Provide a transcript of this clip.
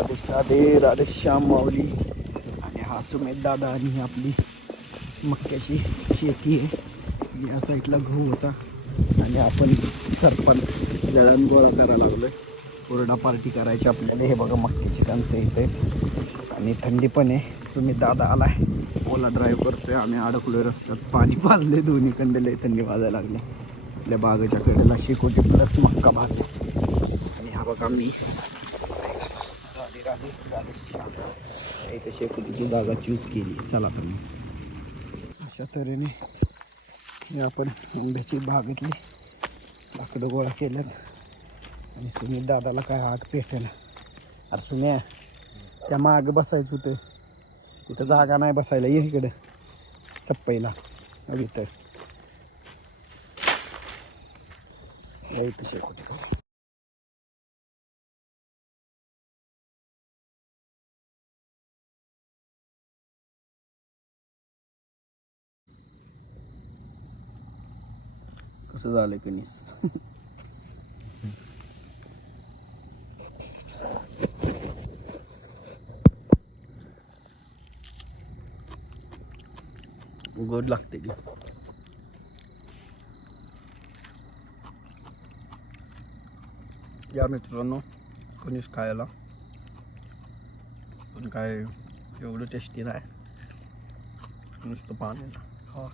राधे राधे श्याम माऊली. आणि हा सुमेध दादा आणि ही आपली मक्याची शेती आहे. या साईडला गहू होता आणि आपण सरपंच जळण गोळा करायला लागलोय. कोरडा पार्टी करायची आपल्याला. हे बघा मक्याची कणसं इथे आणि थंडी पण आहे. तुम्ही दादा आलाय, ओला ड्राईव्ह करतोय. आम्ही अडकलोय रस्त्यात, पाणी पाजले दोन्ही कंडेले, थंडी वाजायला लागली. आपल्या बागेच्या कडेला शेकोटी प्लस मक्का भाजू. आणि हा बघा मी राधे राधे राधे श्याम इथे शेकोटीची जागा चूज केली. चला तर मग अशा तऱ्हेने हे आपण आंब्याची बागेतली लाकडं गोळा केल्यात. आणि सुनील दादाला काय आग पेटेना. अरे सुन्या, त्या मागं बसायचं होतं, तिथं जागा नाही बसायला. ये इकडं सप्पईला इथं इथं शेकोटी. कसं झालंय कणीस. गोड लागते की. या मित्रांनो, कणीस खायला पण काय एवढं टेस्टी नाही, नुसतं पाणी. हा